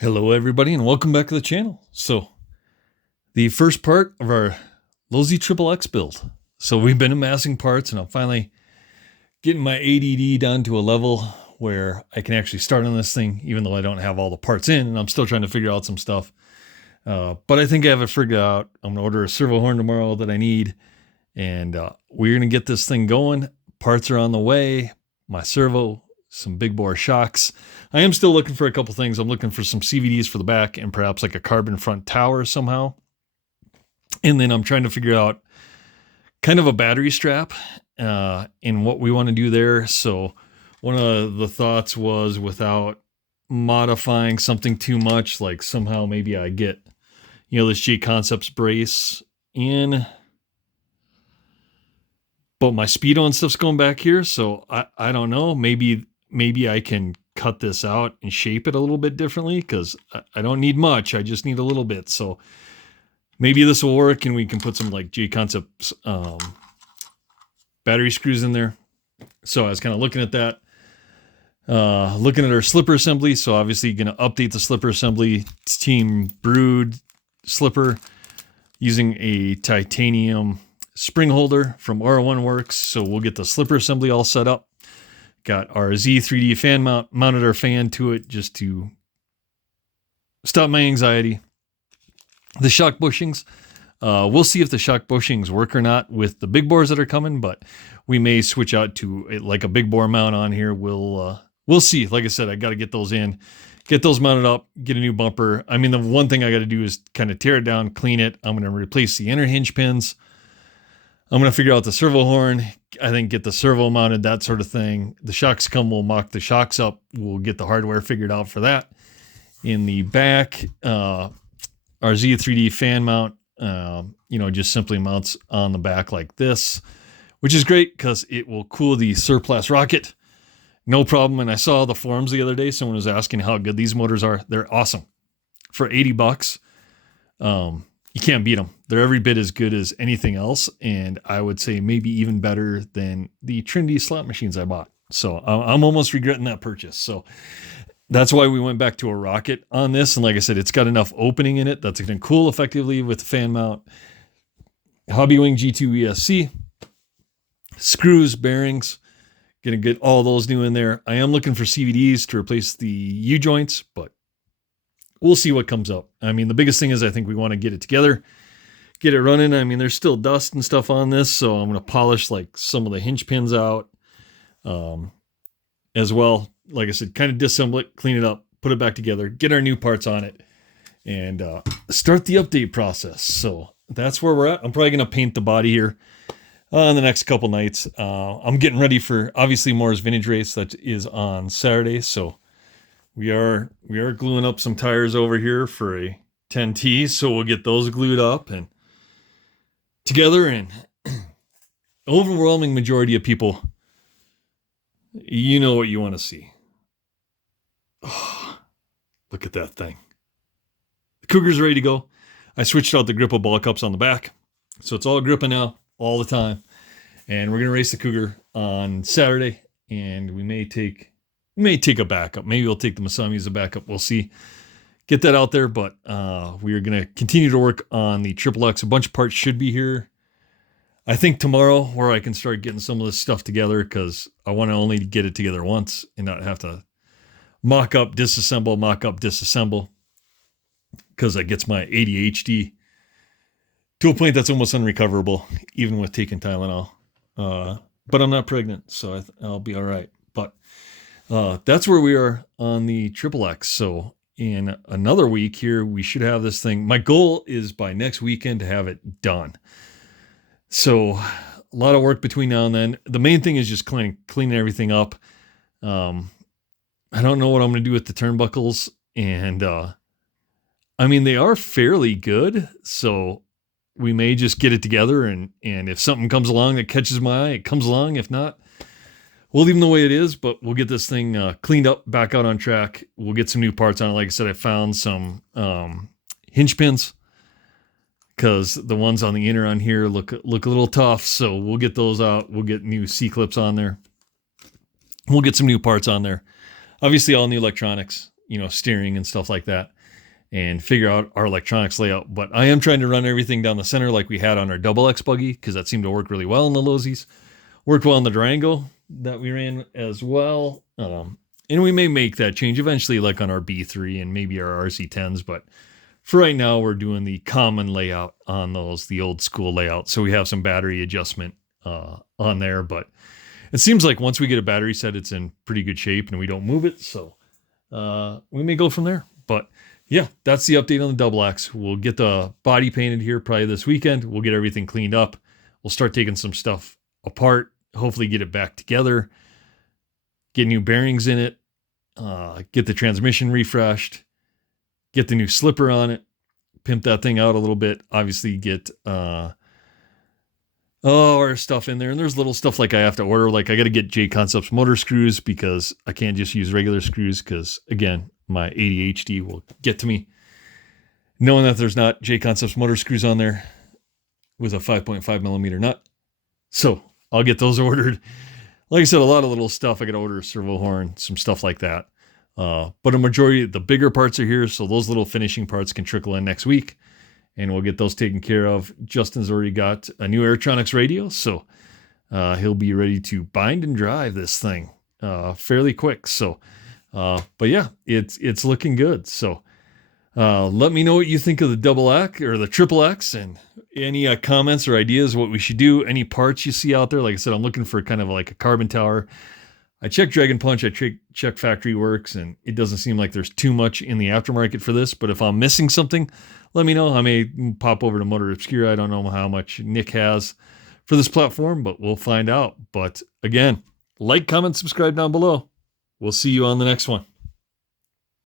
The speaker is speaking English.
Hello everybody and welcome back to the channel. So the first part of our Losi XXX build. So we've been amassing parts and I'm finally getting my ADD down to a level where I can actually start on this thing even though I don't have all the parts in and I'm still trying to figure out some stuff. But I think I have it figured out. I'm going to order a servo horn tomorrow that I need and we're going to get this thing going. Parts are on the way. My servo, some big bore shocks. I am still looking for a couple things. I'm looking for some CVDs for the back and perhaps like a carbon front tower somehow. And then I'm trying to figure out kind of a battery strap and what we want to do there. So one of the thoughts was without modifying something too much, like somehow maybe I get, this J Concepts brace in, but my speedo and stuff's going back here. So I don't know, maybe I can cut this out and shape it a little bit differently because I don't need much. I just need a little bit. So maybe this will work and we can put some like J Concepts battery screws in there. So I was kind of looking at that, looking at our slipper assembly. So obviously going to update the slipper assembly. Team Brood slipper using a titanium spring holder from R1 Works. So we'll get the slipper assembly all set up. Got our Z3D fan mount, mounted our fan to it just to stop my anxiety. The shock bushings, we'll see if the shock bushings work or not with the big bores that are coming, but we may switch out to like a big bore mount on here. We'll see. Like I said, I got to get those in, get those mounted up, get a new bumper. I mean, the one thing I got to do is kind of tear it down, clean it. I'm going to replace the inner hinge pins. I'm going to figure out the servo horn. I think get the servo mounted, that sort of thing. The shocks come, we'll mock the shocks up. We'll get the hardware figured out for that. In the back, our Z3D fan mount, just simply mounts on the back like this, which is great because it will cool the surplus rocket. No problem. And I saw the forums the other day. Someone was asking how good these motors are. They're awesome. For $80, you can't beat them. They're every bit as good as anything else. And I would say maybe even better than the Trinity slot machines I bought. So I'm almost regretting that purchase. So that's why we went back to a rocket on this. And like I said, it's got enough opening in it that's going to cool effectively with the fan mount. Hobbywing G2 ESC, screws, bearings, going to get all those new in there. I am looking for CVDs to replace the U-joints, but we'll see what comes up. I mean, the biggest thing is I think we want to get it together, get it running. I mean, there's still dust and stuff on this, so I'm going to polish like some of the hinge pins out as well. Like I said, kind of disassemble it, clean it up, put it back together, get our new parts on it, and start the update process. So that's where we're at. I'm probably going to paint the body here in the next couple nights. I'm getting ready for, obviously, Moore's Vintage Race that is on Saturday, so we are gluing up some tires over here for a 10T, so we'll get those glued up and together. And overwhelming majority of people, you know what you want to see. Oh, look at that thing. The Cougar's ready to go. I switched out the gripple ball cups on the back, so it's all gripping now all the time. And we're gonna race the Cougar on Saturday, and we may take a backup. Maybe we'll take the Masami as a backup. We'll see. Get that out there, but we are going to continue to work on the XXX. A bunch of parts should be here, I think, tomorrow, where I can start getting some of this stuff together because I want to only get it together once and not have to mock up, disassemble, because that gets my ADHD to a point that's almost unrecoverable, even with taking Tylenol. But I'm not pregnant, so I'll be all right. But that's where we are on the XXX. So in another week here, we should have this thing. My goal is by next weekend to have it done. So a lot of work between now and then. The main thing is just cleaning everything up. I don't know what I'm going to do with the turnbuckles. And I mean, they are fairly good. So we may just get it together. And if something comes along that catches my eye, it comes along. If not, we'll leave them the way it is, but we'll get this thing cleaned up, back out on track. We'll get some new parts on it. Like I said, I found some hinge pins because the ones on the inner on here look a little tough. So we'll get those out. We'll get new C-clips on there. We'll get some new parts on there. Obviously, all new electronics. steering and stuff like that, and figure out our electronics layout. But I am trying to run everything down the center like we had on our XXX buggy, because that seemed to work really well in the Losi's. Worked well in the Durango that we ran as well. And we may make that change eventually, like on our B3 and maybe our RC10s. But for right now, we're doing the common layout on those, the old school layout. So we have some battery adjustment on there. But it seems like once we get a battery set, it's in pretty good shape and we don't move it. So we may go from there. But yeah, that's the update on the XXX. We'll get the body painted here probably this weekend. We'll get everything cleaned up. We'll start taking some stuff apart, hopefully get it back together, get new bearings in it, get the transmission refreshed, get the new slipper on it, pimp that thing out a little bit, obviously get our stuff in there. And there's little stuff like I have to order, like I got to get J Concepts motor screws because I can't just use regular screws because, again, my ADHD will get to me. Knowing that there's not J Concepts motor screws on there with a 5.5 millimeter nut. So I'll get those ordered. Like I said, a lot of little stuff. I got to order a servo horn, some stuff like that. But a majority, the bigger parts are here. So those little finishing parts can trickle in next week and we'll get those taken care of. Justin's already got a new Airtronics radio. So he'll be ready to bind and drive this thing fairly quick. So, but yeah, it's looking good. So let me know what you think of the XXX or the XXX, and any comments or ideas what we should do, any parts you see out there. Like I said, I'm looking for kind of like a carbon tower. I checked Dragon Punch, I checked Factory Works, and it doesn't seem like there's too much in the aftermarket for this. But if I'm missing something, let me know. I may pop over to Motor Obscura. I don't know how much Nick has for this platform, but we'll find out. But again, like, comment, subscribe down below. We'll see you on the next one.